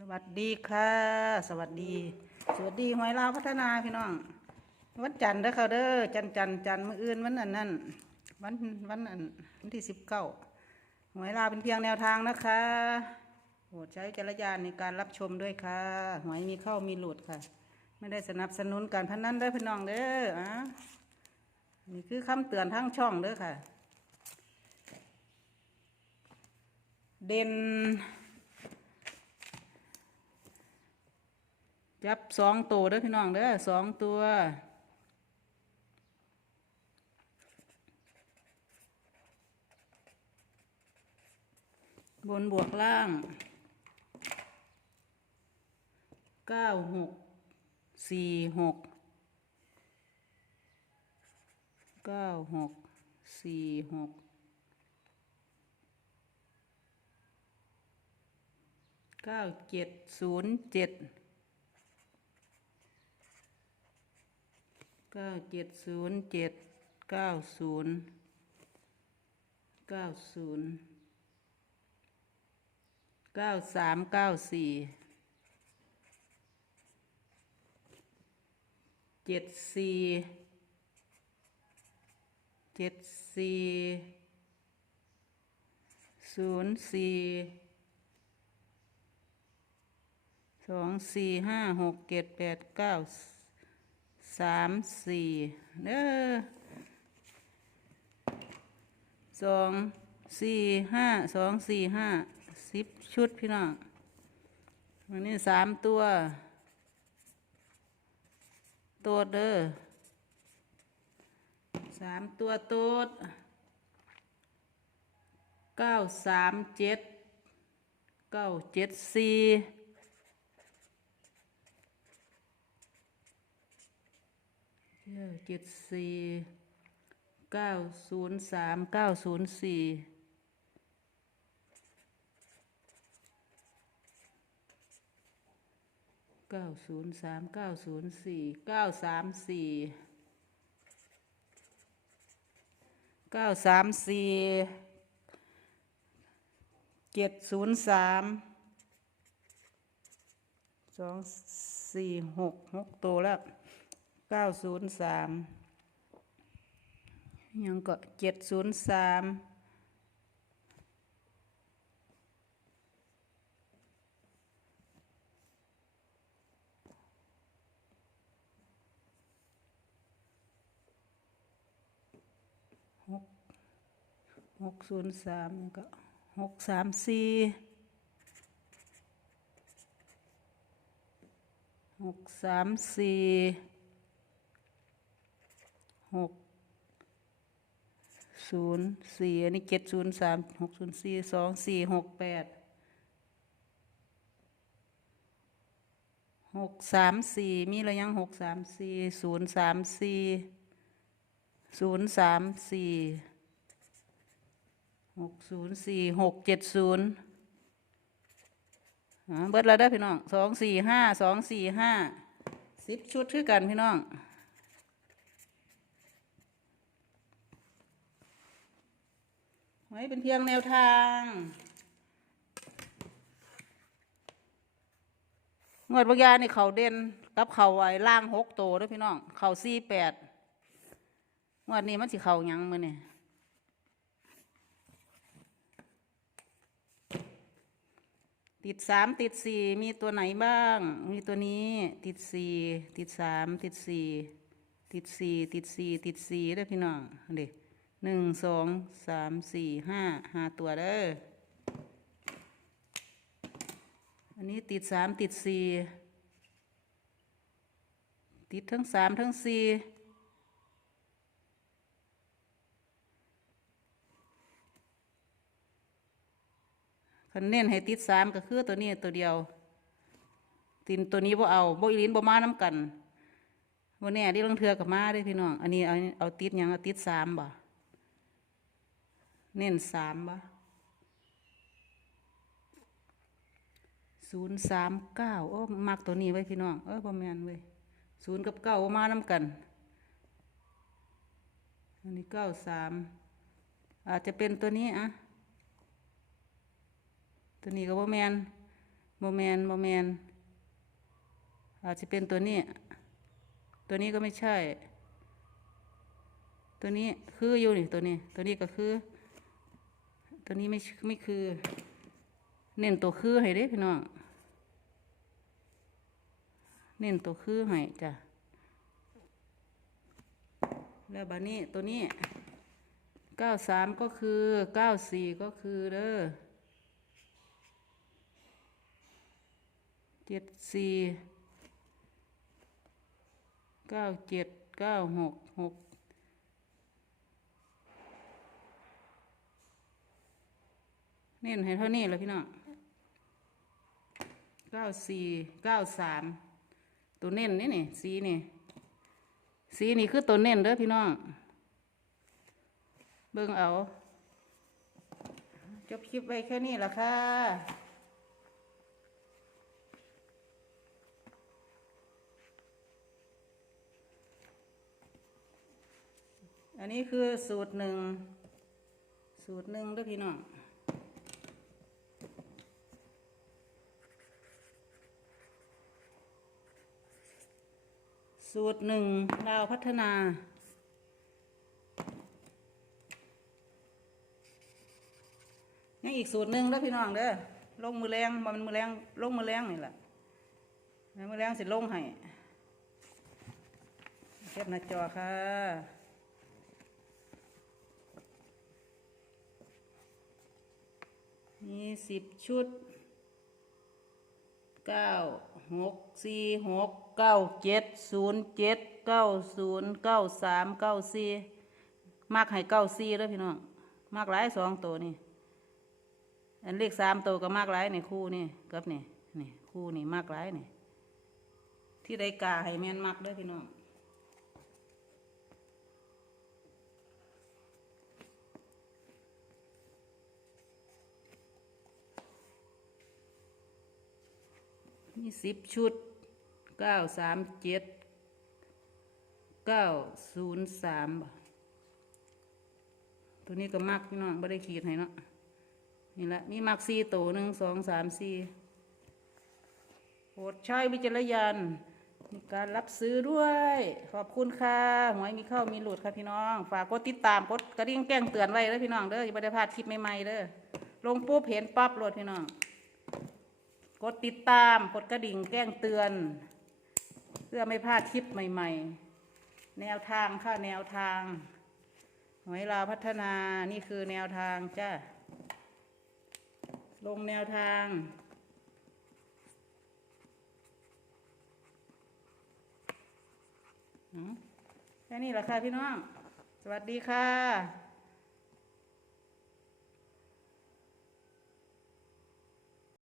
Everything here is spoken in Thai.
สวัสดีค่ะ สวัสดี สวัสดีหวยลาวพัฒนาพี่น้อง วันจันทร์เด้อค่ะเด้อจันทร์จันทร์จันทร์มื้ออื่นวันอันนั้นวันวันอันวันที่สิบเก้าหวยลาวเป็นเพียงแนวทางนะคะโปรดใช้จักรยานในการรับชมด้วยค่ะหวยมีเข้ามีหลุดค่ะ ไม่ได้สนับสนุนการพนันเด้อพี่น้องเด้ออะนี่คือคำเตือนทั้งช่องเด้อค่ะ เด่น จับสองตัวเด้อพี่น้องเด้อสองตัวบนบวกล่างเก้าหกสี่หกเก้าหกสี่หกเก้าเจ็ดศูนย์เจ็ด เก้าเจ็ดศูนย์เจ็ดเก้าศูนย์เก้าศูนย์เก้าสามเก้าสี่เจ็ดสี่เจ็ดสี่ศูนย์สี่สองสี่ห้าหกเจ็ดแปดเก้า สามสี่เด้อสองสี่ห้าสองสี่ห้าสิบชุดพี่น้องวันนี้สามตัว ตัวเด้อสามตัวตัวเก้าสามเจ็ดเก้าเจ็ดสี่ เจ็ดสี่เก้าศูนย์สามเก้าศูนย์สี่เก้าศูนย์สามเก้าศูนย์สี่เก้าสามสี่เก้าสามสี่เจ็ดศูนย์สามสองสี่หกหกตัวแล้ว เก้าศูนย์สามยังก็เจ็ดศูนย์สามหกหกศูนย์สามยังก็หกสามสี่หกสามสี่ หกศูนย์สี่อันนี้เจ็ดศูนย์สามหกศูนย์สี่สองสี่หกแปดหกสามสี่มีอะไรยังหกสามสี่ศูนย์สามสี่ศูนย์สามสี่หกศูนย์สี่หกเจ็ดศูนย์เบิดแล้วได้พี่น้องสองสี่ห้าสองสี่ห้าสิบชุดคือกันพี่น้อง ว้เป็นเพียงแนวทางงวดบางยานี่เขาเด่นกับเขาไอ้ล่างหกโตด้วยพี่น้องเขาสี่แปดงวดนี้มันสิเขายังมือเนี่ยติดสามติดสี่มีตัวไหนบ้าง มีตัวนี้ติดสี่ติดสามติดสี่ติดสี่ติดสี่ติดสี่ด้วยพี่น้องเด็ หนึ่งสองสามสี่ห้าห้าตัวเด้ออันนี้ติดสามติดสี่ติดทั้งสามทั้งสี่คันเน้นให้ติดสามก็คือตัวนี้ตัวเดียว ตินตัวนี้บ่เอาบ่อีลินบ่มาน้ำกันวันนี้ที่ลงเทือกับมาได้พี่น้อง อันนี้เอาเอาติดยังเอาติดสามบ่ เน้นสามบ่ศูนย์สามเก้าโอ้มักตัวนี้ไว้พี่น้อง เออประมาณเว้ยศูนย์กับเก้ามาน้ำกัน อันนี้เก้าสามอาจจะเป็นตัวนี้อะตัวนี้ก็บ่แมนโมแมนโมแมนอาจจะเป็นตัวนี้ ตัวนี้ก็ไม่ใช่ ตัวนี้คืออยู่นี่ตัวนี้ ตัวนี้ก็คือ ตัวนี้ไม่ไม่คือ เน้นตัวคือให้เด้พี่น้อง เน้นตัวคือให้จ้ะ แล้วบานี้ตัวนี้เก้าสามก็คือเก้าสี่ก็คือเด้อเจ็ดสี่เก้าเจ็ดเก้าหกหก เน้นให้เท่านี้แล้วพี่น้องเก้าสี่เก้าสามตัวเน้นนี่นี่สีนี่สีนี่คือตัวเน้นเด้อพี่น้องเบิ่งเอาจบคลิปไว้แค่นี้ละค่ะอันนี้คือสูตรหนึ่งสูตรหนึ่งเด้อพี่น้อง สูตรหนึ่งดาวพัฒนา ยังอีกสูตรหนึ่งแล้วพี่น้องเด้อลงมือแรงมันมือแรงลงมือแรงนี่แหละล้วมือแรงเสิลงให้เก็บหน้าจอค่ะมีสิบชุด เก้าหกสี่หกเก้าเจ็ดศูนย์เจ็ดเก้าศูนย์เก้าสามเก้าสี่มากให้เก้าสี่แล้วพี่น้องมากหลายสองตัวนี่อันเลขสามตัวก็มากหลายในคู่นี่กับนี่นี่คู่นี่มากหลายนี่ที่ได้กาให้แม่นมากเด้อพี่น้อง มีสิบชุดเก้าสามเจ็ดเก้าศูนย์สามตัวนี้ก็มักพี่น้องไม่ได้ขีดให้เนาะนี่ละมีมักสี่ตัวหนึ่งสองสามสี่โปรดใช้วิจารณญาณในการรับซื้อด้วย ขอบคุณค่ะหวยมีเข้ามีหลุดค่ะพี่น้อง ฝากกดติดตามกดกระดิ่งแจ้งเตือนไว้เด้อพี่น้องเด้ออย่าไปได้พลาดคลิปใหม่ๆเด้อลงปุ๊บเห็นปั๊บโหลดพี่น้อง กดติดตาม กดกระดิ่งแจ้งเตือน เพื่อไม่พลาดคลิปใหม่ ๆ แนวทางค่ะแนวทางหวยลาวพัฒนานี่คือแนวทางจ้าลงแนวทางแค่นี้แหละค่ะพี่น้อง สวัสดีค่ะ